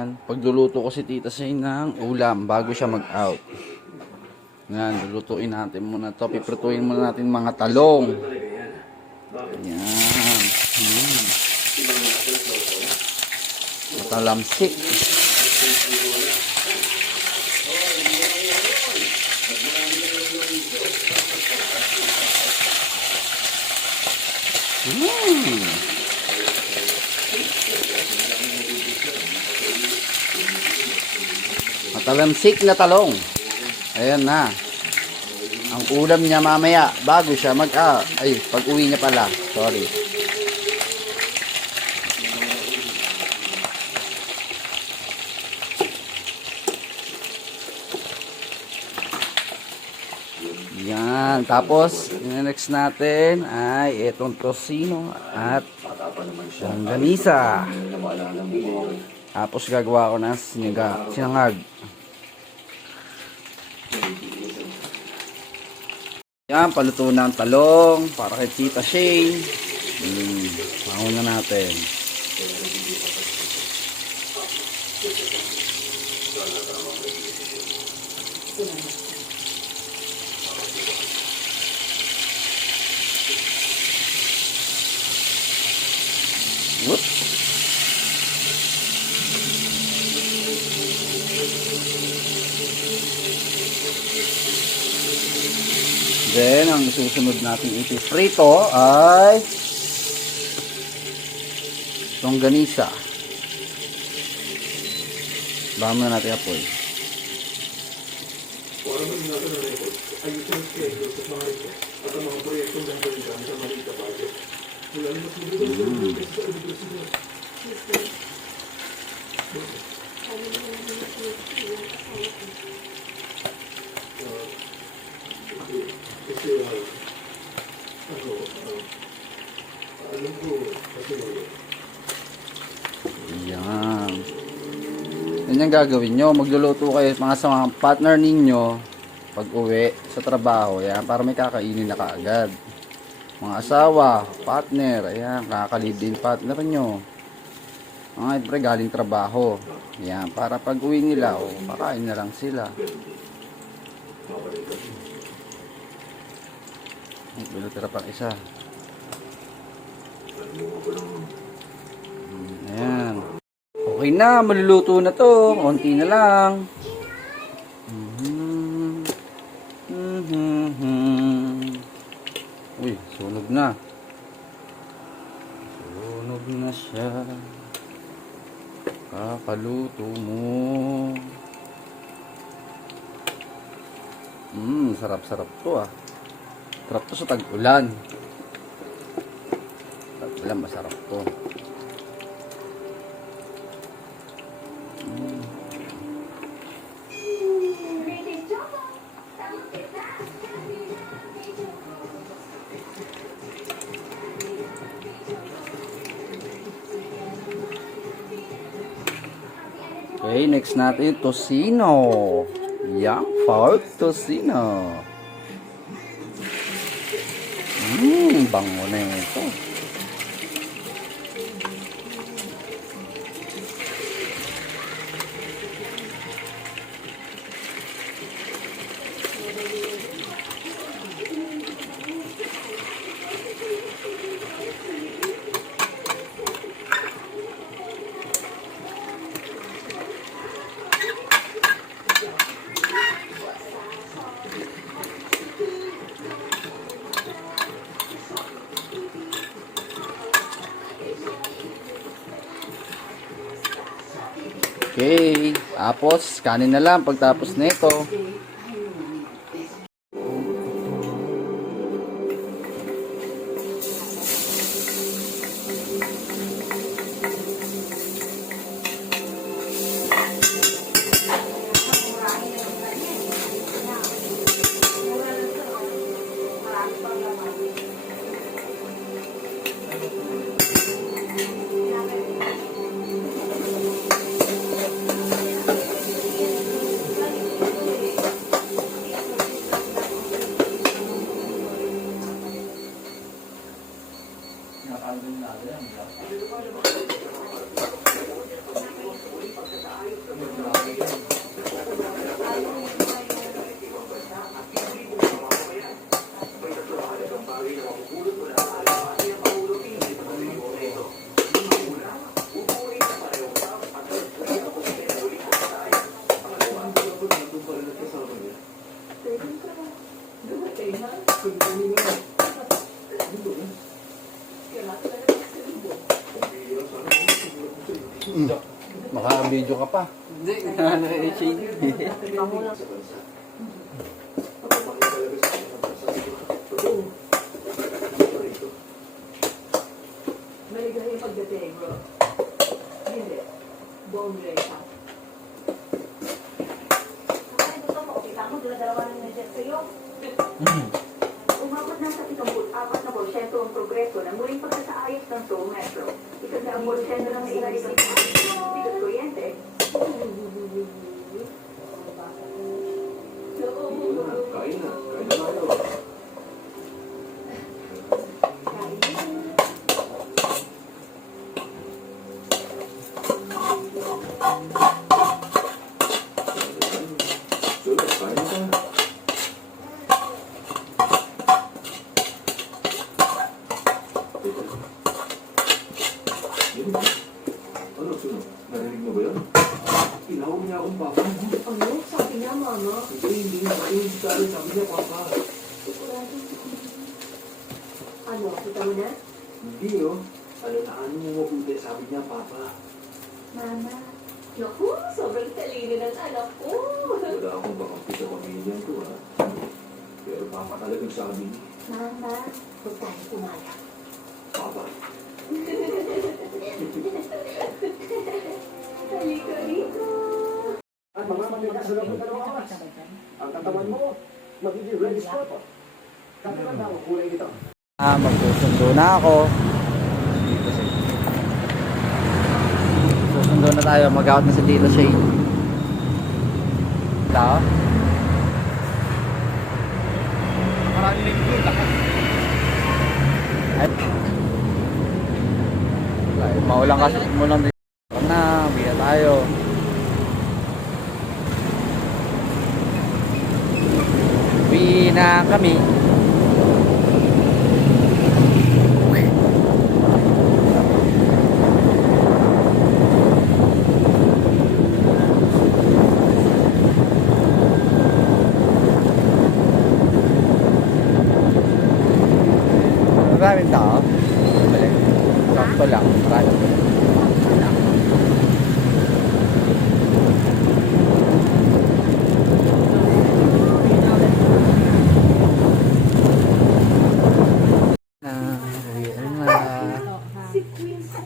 Yan. Pagluluto ko si Tita Shay ng ulam bago siya mag-out. Yan. Lulutuin natin muna to. Piprituin muna natin mga talong. Yan. Matalamsik. Matalamsik na talong. Ayan na. Ang ulam niya mamaya bago siya pag uwi niya pala. Sorry. Yan. Tapos, next natin ay itong tosino at longganisa. Tapos gagawa ko ng sinangag. Yan, paluto na ang talong para kay Tita Shay. Mauna natin. Whoops. Then, ang susunod natin ipiprito ay longganisa. Bahan na natin apoy. Yan. Yan yung gagawin nyo. Magluluto kayo sa mga partner ninyo pag uwi sa trabaho. Yan, para may kakainin na kaagad. Mga asawa, partner, ayan, kakalibin partner nyo. Mga ibre galing trabaho. Yan, para pag uwi nila, kakain na lang sila. Bilutira pang isa. Ayan. Okay na, maluluto na to. Konti na lang. Uy, sunog na. Sunog na siya. Kakaluto mo. Sarap-sarap to ah. Sarap to sa tag-ulan. Tag-ulan, masarap to. Okay, next natin tosino. Young pork tosino. Bango na ito. Okay, tapos kanin na lang pagtapos nito. Baka video ka pa. Hindi, ano eh, shade. Maligayang pagdating, bro. Hindi. Bombre ka. Ay, gusto mo, kita mo, dala-dalawa ng medyo sa'yo. Umabot na sa 74% ang progreso ng muling pagsasaayos ng Seoul Metro. 100% ng nailalagay bigat kuryente. Kain na tayo. Sulit, kain na tayo. Ano, sunod? Narinig mo ba yun? Tinawag niya akong papa. Ano? Sabi niya, mama. Hindi na. Hindi ka rin. Sabi niya, papa. Ano? Kita mo na? Hindi, oh. Ano na, ano mo mabuti? Sabi niya, papa. Mama. Naku, sobrang talino ng anak ko. Wala akong bakampi sa pamilya ko, ha? Pero papa talagang sabi niya, Mama. Huwag tayo pumayag. papa. Halika rito. At mga magkakasunod ng dalawa ang katawan mo, magiging ready spot. Kakaganda ang kulay nito. Magsusundo na ako. Susundo na tayo. Mag-out na si Tito Shane. Tao? Ay, maulang kasi mulang dito. Na, biya tayo. Uwi na kami. Maraming tao. Balik. Sakto lang. Maraming.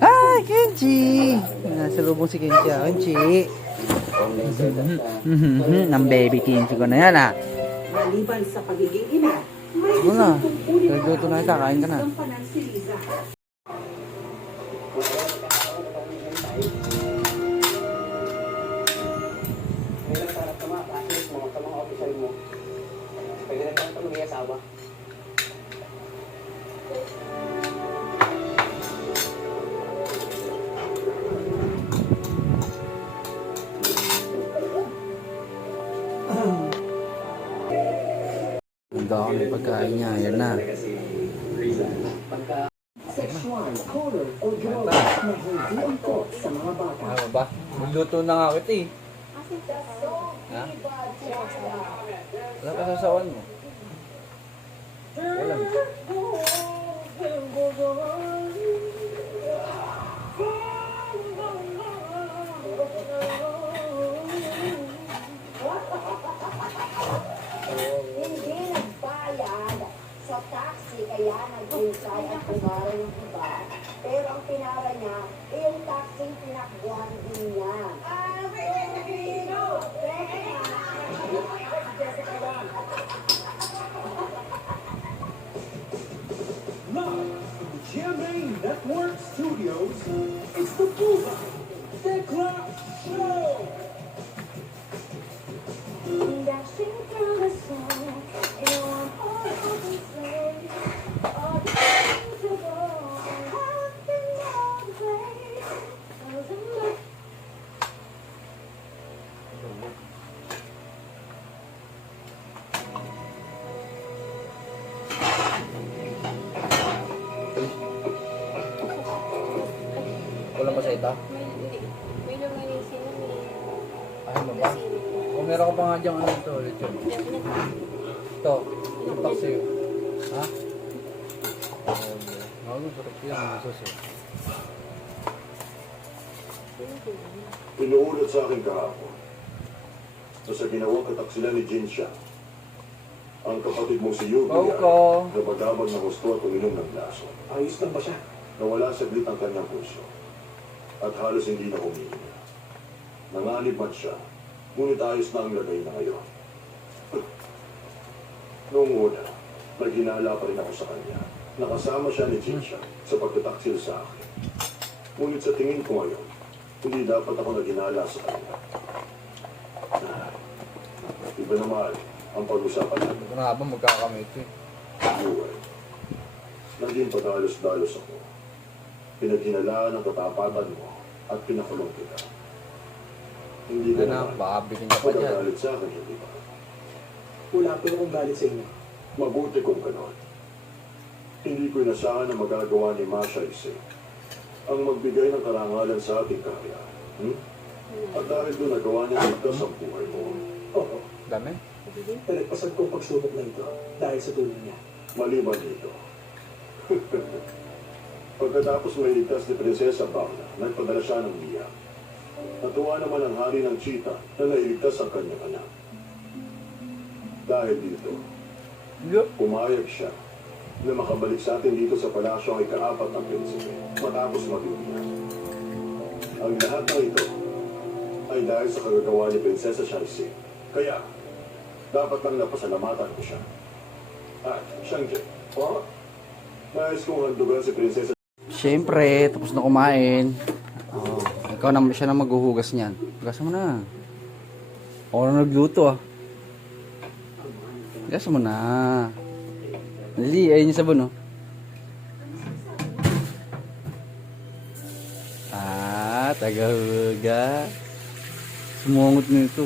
Ah, Kenji! Nasa lubong si Kenji. Kenji! Ang baby Kenji ko na yan ah. Maliban sa pagiging ina, may Ano na? isang tungkulin na Nagluto na kita, kain ka na. gampanan si Liza. May nagtarap ka mga classmates mo, sa mga officer mo. Pwede na tayo mag-iasawa. Ganda ako ng pagkain niya. Yan na. Sexual, color, o drugs na hindi angkot sa mga bata. Ano ba? Magluto na nga kita eh. Ha? Wala pa sasawan mo. Wala. Hindi nagbayad sa taxi kaya nag-insay at kumara yung iba. Pero ang pinara niya, yung taxi pinakbuhan din niya. Live from the GMA Network Studios, it's the Buga Decla Show! Dashing through the sun, you want all of the sun, all the things to go, happen all the way, doesn't look. Wala ba sa ita? May lumanisi na may Ay, ano ba? Kung meron ka pa nga dyan, ano ito ulit yun? Ito. Ito pa sa'yo. Ha? Ako, sarap yan. Ang sauce eh. Inuulat sa akin kahapon na sa ginawang kataksilan ni Jinsha, ang kapatid mong si Yubi ay Coco. nabagabag ng gusto at uminom ng laso. Ayos lang ba siya? Nawala saglit ang kanyang pulso at halos hindi na humihinga. Nanganib man siya, ngunit ayos na ang lagay na ngayon. Noong una, naghinala pa rin ako sa kanya. Nakasama siya ni Jinsha sa pagtataksil sa akin. Ngunit sa tingin ko ngayon, hindi dapat ako naghinala sa kanya. Iba naman ang pag-usapan natin. Ito na habang magkakamit eh. Buhay. Naging padalos-dalos ako. Pinaghinalaan ang katapatan mo at pinakulong kita. Hindi ka Ano, naman baka bitin ka pa dyan. magagalit sa akin, hindi ba? Wala po akong galit sa inyo. Mabuti kung ganon. Hindi ko inasahan na magagawa ni Masha Ise ang magbigay ng karangalan sa ating kaharian. At dahil doon nagawa niya ligtas ang buhay mo, Oo, Dami. talagpasan ko ang pagsubok na ito dahil sa tulong niya. maliban dito. Pagkatapos may ligtas ni Prinsesa Bangla, nagpadala siya ng biya. Natuwa naman ang hari ng Cheetah na nailigtas ang kanyang anak. Dahil dito, pumayag siya na makabalik sa atin dito sa palasyo ang ika-4 ng prinsipe matapos magbibigyan. Ang lahat ng ito ay dahil sa kagagawa ni Prinsesa Shaisi. Kaya, dapat lang napasalamatan ko siya. At, Shangji, nais kong handugan si Prinsesa. Siyempre, tapos na kumain. Oh, ikaw na siya na maghuhugas niyan. Hugas mo na. Ako na nagluto ah. Hugas mo na. Dali, ayun yung sabon oh. Tagahugas. Sumungot nito.